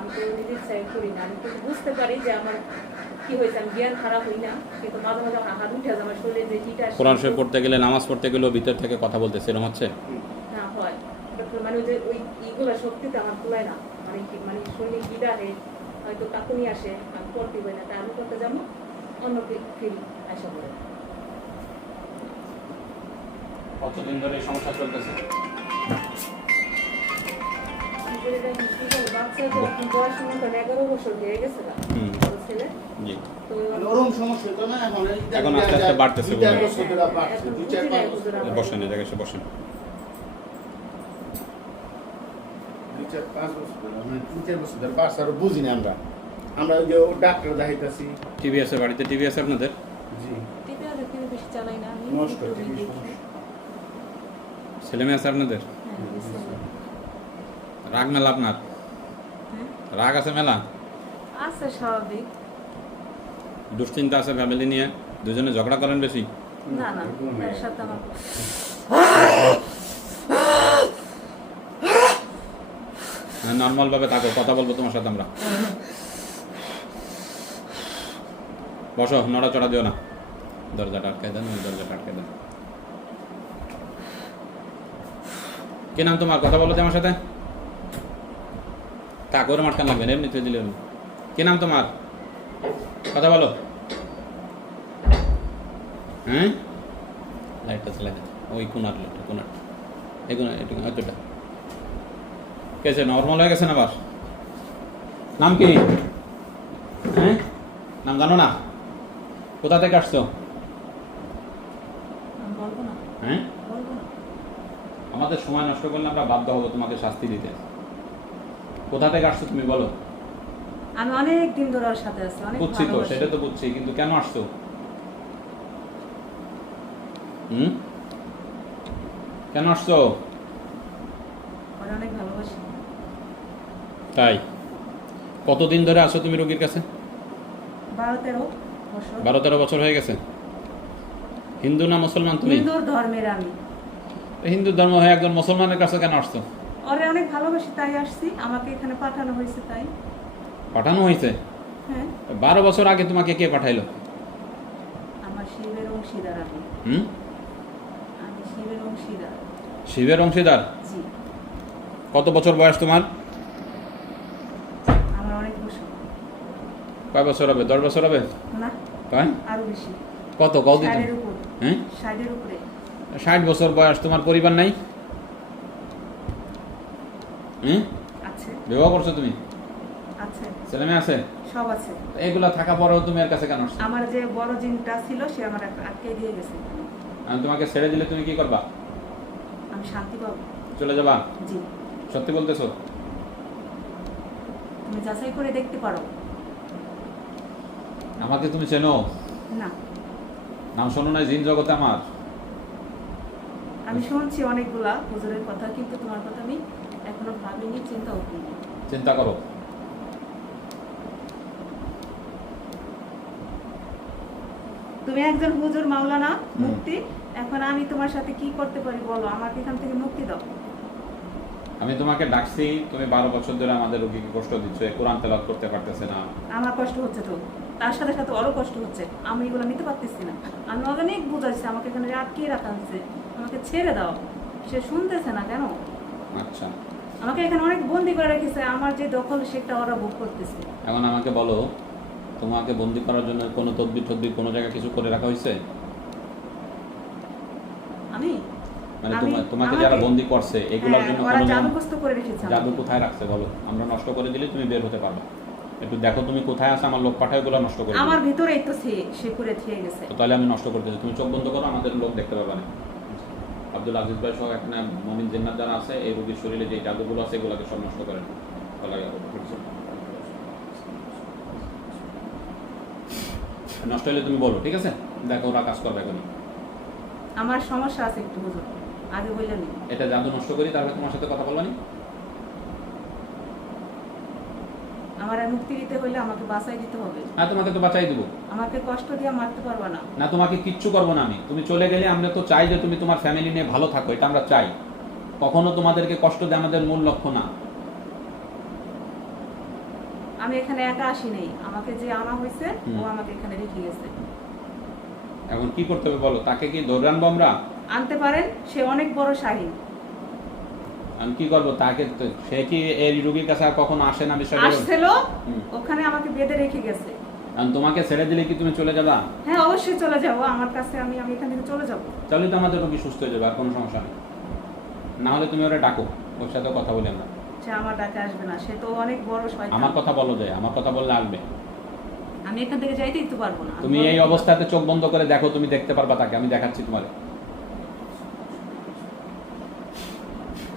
আমি তো নিজের চাই করি না। আমি তো বুঝতে পারি যে আমার কি হয়েছে আমি জ্ঞান খারাপ হই না কিন্তু মাঝে মাঝে আমার হাত উঠে আমার শরীরে যে আসে কোরআন শরীফ পড়তে গেলে নামাজ পড়তে গেলেও ভিতর থেকে কথা বলতেছে এরকম হচ্ছে? না হয়। মানে ওই যে ওই ইগুলা শক্তিতে আমার কুলায় না। মানে মানে শরীরে হয়তো কাকুনি আসে আমি পারি না। তাই আমি করতে যাব অন্য ফিল আসা পড়ে। কতদিন ধরে এই সমস্যা চলতেছে? এখন আস্তে আস্তে বাড়তেছে বসেন জায়গায় এসে বসেন। মানে বুঝি না আমরা। আমরা যে ডাক্তার দেখাইতেছি। টিভি আছে বাড়িতে টিভি আছে আপনাদের জি। ছেলে মেয়ে আছে আপনাদের? হ্যাঁ, রাগ মেলা আপনার হ্যাঁ। রাগ আছে মেলা? আছে স্বাভাবিক। দুশ্চিন্তা আছে ফ্যামিলি নিয়ে? দুজনে ঝগড়া করেন বেশি? না না সাথে আমার নর্মাল ভাবে থাকো কথা বলব তোমার সাথে আমরা। বসো নড়াচড়া দিও না। দরজাটা আটকে দেন ওই দরজাটা আটকে দেন। কি নাম তোমার? কথা বলো তো আমার সাথে। তা করে মাটকান লাগবে না, এমনিতে দিলে। কি নাম তোমার? কথা বলো। হ্যাঁ? লাইটটা দেন। ওই কোনার লাইটটা কোনার এই কোনার একটু হয়তোটা কেছে নর্মাল হয়ে গেছেন আবার? নাম কি? হ্যাঁ? নাম জানো না? কোথা থেকে আসছো? না। হ্যাঁ? আমাদের সময় নষ্ট করলে আমরা বাধ্য হব তোমাকে শাস্তি দিতে। কোথা থেকে আসছো তুমি বলো? আমি অনেক দিন ধরে ওর সাথে আছি অনেক বুঝছি তো সেটা তো বুঝছি কিন্তু কেন আসছো? হুম? কেন আসছো? অনেক ভালোবাসি। তাই? কতদিন ধরে আছো তুমি রোগীর কাছে? বারো তেরো বছর। বারো তেরো বছর হয়ে গেছে। হিন্দু না মুসলমান তুমি? হিন্দুর ধর্মের আমি। হিন্দু ধর্ম হয়ে একজন মুসলমানের কাছে কেন আসছো? ওরে অনেক ভালোবাসি তাই আসছি। আমাকে এখানে পাঠানো হয়েছে তাই। পাঠানো হয়েছে? হ্যাঁ। বারো বছর আগে তোমাকে কে পাঠাইলো? আমার শিবের অংশীদার আমি। হুম? আমি শিবের অংশীদার। শিবের অংশীদার? জি। কত বছর বয়স তোমার? আমার অনেক বছর। কয় বছর হবে? দশ বছর হবে? না। কয় আরও বেশি। কত? ষাটের উপর। হ্যাঁ ষাটের উপরে। ষাট বছর বয়স তোমার পরিবার নাই? হুম? বিবাহ করছ তুমি? আছে। ছেলে মেয়ে আছে? সব আছে। এগুলা থাকা পরেও তুমি এর কাছে কেন আসছো? আমার যে বড় জিনটা ছিল সে আমার আটকে- আটকে দিয়ে গেছে। আমি তোমাকে ছেড়ে দিলে তুমি কি করবা? আমি শান্তি পাবো। চলে যাবা? জি। সত্যি বলতেছো? তুমি যাচাই করে দেখতে পারো। আমাকে তুমি চেনো? না। নাম শোনো না জিন জগতে আমার। আমি শুনছি অনেকগুলা হুজুরের কথা কিন্তু তোমার কথা আমি এখনও ভাবিনি চিন্তাও করিনি। চিন্তা করো। তুমি একজন হুজুর মাওলানা। মুক্তি এখন আমি তোমার সাথে কি করতে পারি বলো? আমাকে এখান থেকে মুক্তি দাও। আমি তোমাকে ডাকছি তুমি বারো বছর ধরে আমাদের রোগীকে কষ্ট দিচ্ছ এ কোরআন তেলাওয়াত করতে পারতেছে না। আমার কষ্ট হচ্ছে তো। তার সাথে সাথে ওরও কষ্ট হচ্ছে। আমি এগুলো নিতে পারতেছি না। আমি অনেক বুঝাচ্ছি আমাকে এখানে আটকে রাখা হচ্ছে আমাকে ছেড়ে দাও। সে শুনতেছে না কেন? আচ্ছা। আমাকে এখানে অনেক বন্দি করে রেখেছে আমার যে দখল সেটা ওরা ভোগ করতেছে। এখন আমাকে বলো তোমাকে বন্দি করার জন্য কোনো তদবির টদবির কোনো জায়গায় কিছু করে রাখা হয়েছে? আমি? মানে তোমাকে যারা বন্দি করছে এগুলোর হ্যাঁ, জন্য কোনো জাদুগ্রস্ত করে রেখেছে জাদু কোথায় রাখছে বলো? আমরা নষ্ট করে দিলে তুমি বের হতে পারবে। একটু দেখো তুমি কোথায় আছো আমার লোক পাঠায় ওগুলো নষ্ট করে আমার। ভিতরেই তো সে সে করে থিয়ে গেছে। তাহলে আমি নষ্ট করতেছি তুমি চোখ বন্ধ করো আমাদের লোক দেখতে পাবে না। আব্দুল আজিজ ভাই সহ এখানে মমিন জিন্নাত যারা আছে এই রোগীর শরীরে যে জাদুগুলো আছে এগুলোকে সব নষ্ট করেন। নষ্ট হলে তুমি বলো ঠিক আছে? দেখো ওরা কাজ করবে এখন। আমার সমস্যা আছে একটু হুজুর। আগে বললেন। এটা জাদু নষ্ট করি তাহলে তোমার সাথে কথা বলবানি আমার আর মুক্তি দিতে হইলে আমাকে বাঁচাই দিতে হবে। তোমাকে তো বাঁচাই দেবো। আমাকে কষ্ট দিয়ে মারতে পারবা না। না তোমাকে কিচ্ছু করব না আমি। তুমি চলে গেলে আমরা তো চাই যে তুমি তোমার ফ্যামিলি নিয়ে ভালো থাকো এটা আমরা চাই। কখনো তোমাদেরকে কষ্ট দেওয়া আমাদের মূল লক্ষ্য না। আমি এখানে একা আসি নাই। আমাকে যে আনা হয়েছে ও আমাকে এখানে রেখে গেছে। এখন কি করতে হবে বলো? তাকে কি আনব আমরা? আনতে পারেন সে অনেক বড় শাহিন। আমি কি করব? তাকে সে কি এই রুগীর কাছে আর কখনো আসে না বিষয়টা আসছিল ওখানে আমাকে বেঁধে রেখে গেছে। কারণ তোমাকে ছেড়ে দিলে কি তুমি চলে যাবা? হ্যাঁ অবশ্যই চলে যাব। আমার কাছে আমি আমি এখান থেকে চলে যাব। তাহলে তো আমাদের রোগী সুস্থ হয়ে যাবে আর কোনো সমস্যা নেই। না হলে তুমি ওরা ডাকো ওর সাথে কথা বলে না সে আমার ডাকে আসবে না সে তো অনেক বড় শয়তান। আমার কথা বলো যায় আমার কথা বললে আসবে। আমি এখান থেকে যাইতেই তো পারব না। তুমি এই অবস্থাতে চোখ বন্ধ করে দেখো তুমি দেখতে পারবা তাকে আমি দেখাচ্ছি তোমার।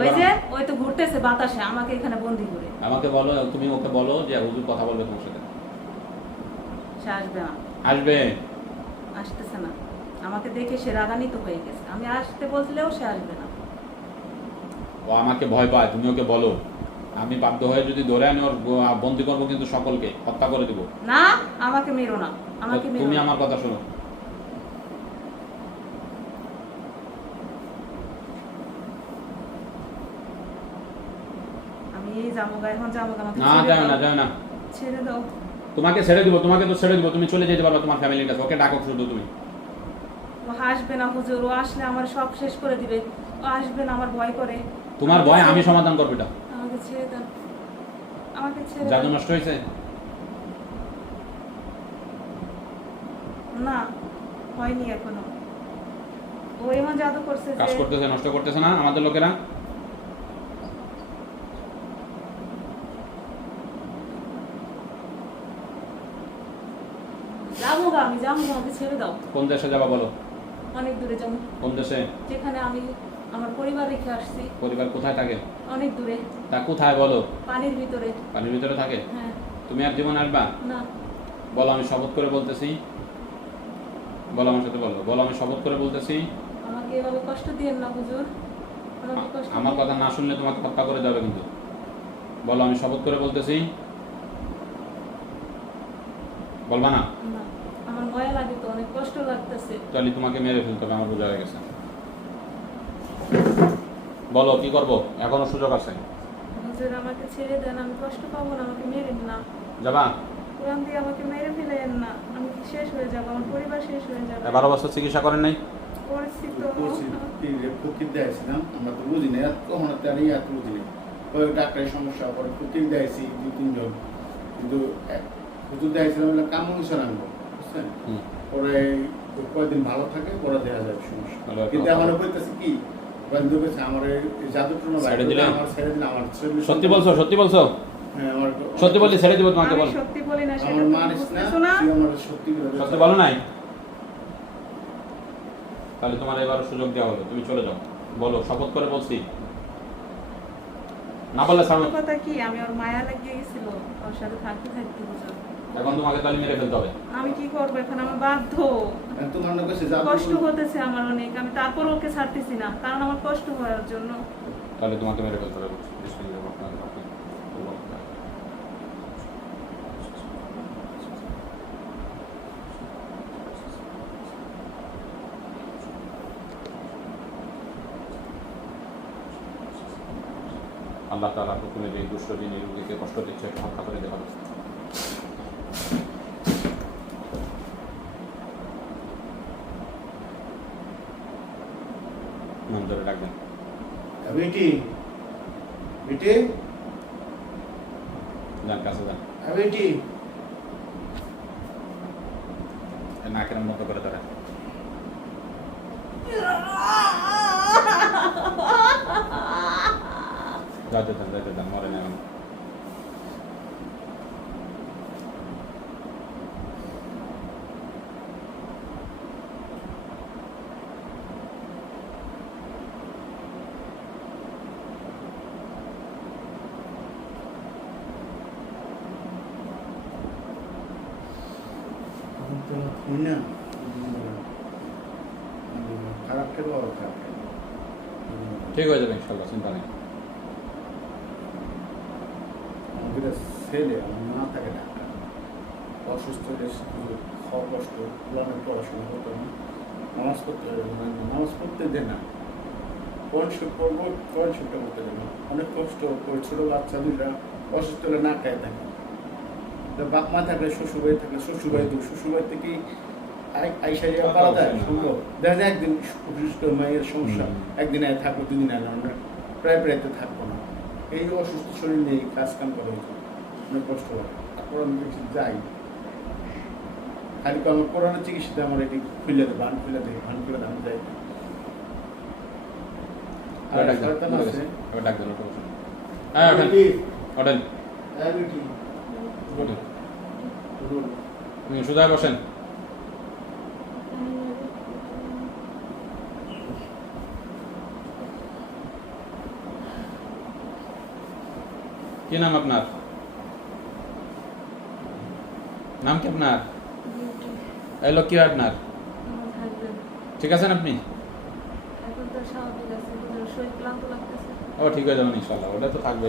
ওই যে ওই তো ঘুরতেছে বাতাসে আমাকে এখানে বন্দি করে। আমাকে বলো তুমি ওকে বলো যে হুজুর কথা বলবে তোমার সাথে। সে আসবে না। আসবে? আসতেছে না। আমাকে দেখে সে রাগান্বিত হয়ে গেছে। আমি আসতে বললেও সে আসবে না। ও আমাকে ভয় পায় তুমি ওকে বলো। আমি বাধ্য হয়ে যদি ধরে আনি ওর বন্দি করব কিন্তু সকলকে হত্যা করে দিব। না আমাকে মেরো না। আমাকে তুমি আমার কথা শোনো। আমি যাব এখন যাব না ছেড়ে না যাবে না। ছেড়ে দাও। তোমাকে ছেড়ে দিব তোমাকে তো ছেড়ে দিব তুমি চলে যেতে পারবে তোমার ফ্যামিলির কাছে ওকে ডাকো শুধু তুমি। ও হাসবে না হুজুর ও আসলে আমার সব শেষ করে দিবে। ও আসবে না আমার ভয় করে। তোমার ভয় আমি সমাধান করব এটা। আমাকে ছেড়ে দাও। আমাকে ছেড়ে জাদু নষ্ট হয়েছে? না হয়নি এখনও। ও এমন জাদু করছে কাজ করতেছে নষ্ট করতেছে না আমাদের লোকেরা? যাব আমি আমাকে ছেড়ে দাও। কোন দেশে যাবা বলো? অনেক দূরে যাব কোন দেশে? যেখানে আমি আমার পরিবার রেখে আসছি। পরিবার কোথায় থাকে? অনেক দূরে। তা কোথায় বলো? পানির ভিতরে। পানির ভিতরে থাকে? হ্যাঁ। তুমি আর জীবন আসবা না। বলো আমি শপথ করে বলতেছি। বলো আমার সাথে বলো। বলো আমি শপথ করে বলতেছি। আমাকে এভাবে কষ্ট দিয়েন না হুজুর। আমার কথা না শুনলে তোমাকে হত্যা করে যাবে কিন্তু। বলো আমি শপথ করে বলতেছি। বলবা না? না। আমার ভয় লাগে তো অনেক কষ্ট লাগতেছে। তাহলে তোমাকে মেরে ফেলতে হবে আমার বোঝা হয়ে গেছে। বলো কি করব? এখনও সুযোগ আছে? হুজুর আমাকে ছেড়ে দেন আমি কষ্ট পাবো না আমাকে মেরেন না। যাবা? কোরআন দিয়ে আমাকে মেরে ফেলেন না আমি শেষ হয়ে যাব? আমার পরিবার শেষ হয়ে যাবে। বারো বছর চিকিৎসা করেন নাই? করছি তো। করছি ফকির আমরা তো বুঝি না তখন তো আর ইয়া তো বুঝি না ওই ডাক্তারের সমস্যা পরে ফকির দিয়েছি দুই তিনজন। কিন্তু হুজুর বুঝছেন পরে কয়েকদিন ভালো থাকে পরে দেখা যাবে সমস্যা কিন্তু। এখন বলতেছে কি আমার? আমার আমার সত্যি বলছো সত্যি বলছো? হ্যাঁ সত্যি ছেড়ে দিব তোমাকে বল। সত্যি বলি আমার আমার নাই? তাহলে তোমার এবার সুযোগ দেওয়া হলো তুমি চলে যাও। বলো শপথ করে বলছি। না বললে কথা কি আমি ওর মায়া লাগিয়ে গেছিল ওর সাথে থাকতে থাকতে তোমাকে তাহলে মেরে ফেলতে হবে। আমি কি করব এখন? আমার বাধ্য। তোমার না কাছে জাদু কষ্ট হতেছে আমার অনেক। আমি তারপর ওকে ছাড়তেছি না কারণ আমার কষ্ট হওয়ার জন্য। তাহলে তোমাকে মেরে ফেলতে হবে। আল্লাহু তালা হুকুমের এই দুষ্ট দিন এই রোগীকে কষ্ট দিচ্ছে একটু হত্যা করে দেওয়া waiting. Waiting? Dan kasudan. Waiting. ನಾಲ್ಕರ ಮೂವತ್ತು ಬರ್ತಾರೆ ಜಾತ ತಂದೆ ಮೂರನೇ ಅವನು না খারাপ খেলো আর খারাপ ঠিক হয়ে যাবে ইনশাল্লাহ চিন্তা নেই। আমাদের ছেলে আমার মা থাকে ডাক্তার। অসুস্থ খাওয়া কষ্ট পুরানো পড়াশোনা করতে না। নামাজ পড়তে নামাজ পড়তে দে না। কোন শুট পড়ব কোন শুটটা করতে দেবে না। অনেক কষ্ট ছোটো বাচ্চা দুইটা অসুস্থ হলে না খায় থাকে। বাপ মা থাকলে শ্বশুরবাড়ি থাকলে শ্বশুরবাড়ি তো শ্বশুরবাড়ি থেকে আইসা যাওয়া পাওয়া যায়। দেখা যায় একদিন অসুস্থ মায়ের সমস্যা একদিন আয় থাকব দুদিন আয় আমরা প্রায় প্রায় তো থাকব না। এই অসুস্থ শরীর নিয়ে কাজ কাম করা হতো অনেক কষ্ট হয়। তারপর আমি যাই। খালি তো আমার করোনা চিকিৎসাতে আমার এটি খুলে দেয় বান খুলে দেয় বান খুলে দেয় আমি যাই। আর এবার ডাক দেন, শয়তান মরে আছে গেছে। এবার ডাক সোজা বসেন। কি নাম আপনার? নাম কি আপনার? কি আপনার? ঠিক আছেন আপনি? আছে ও ঠিক হয়ে যাবেন ইনশাল্লাহ ওটা তো থাকবে